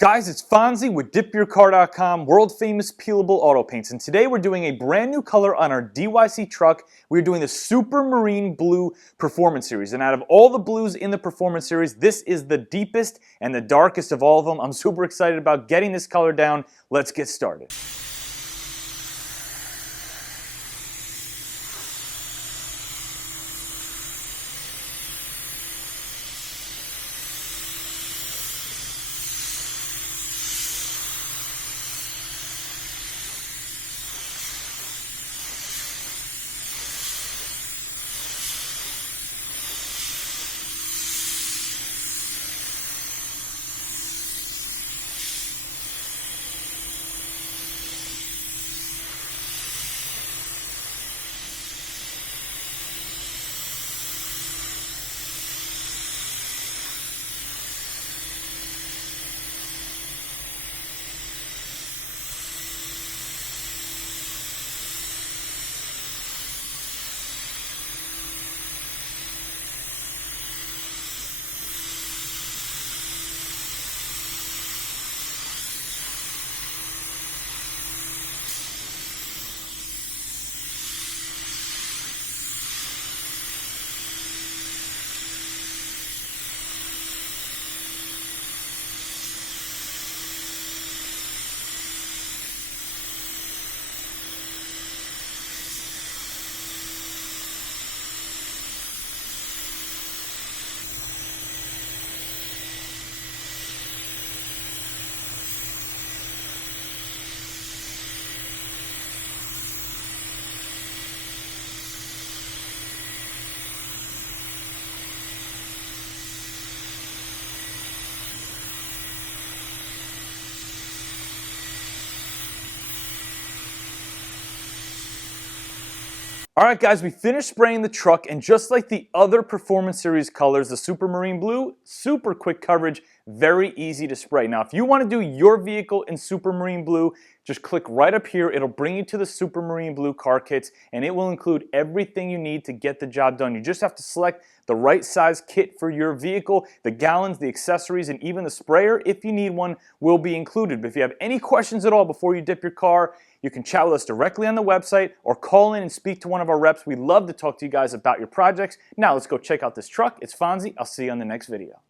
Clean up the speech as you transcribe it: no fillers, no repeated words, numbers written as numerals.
Guys, it's Fonzie with DipYourCar.com, world famous peelable auto paints, and today we're doing a brand new color on our DYC truck. We're doing the SuperMarine Blue Performance Series, and out of all the blues in the Performance Series, this is the deepest and the darkest of all of them. I'm super excited about getting this color down. Let's get started. Alright guys, we finished spraying the truck, and just like the other Performance Series colors, the SuperMarine Blue, super quick coverage, very easy to spray. Now if you want to do your vehicle in SuperMarine Blue, just click right up here. It'll bring you to the SuperMarine Blue car kits, and it will include everything you need to get the job done. You just have to select the right size kit for your vehicle. The gallons, the accessories, and even the sprayer, if you need one, will be included. But if you have any questions at all before you dip your car, you can chat with us directly on the website or call in and speak to one of our reps. We'd love to talk to you guys about your projects. Now let's go check out this truck. It's Fonzie. I'll see you on the next video.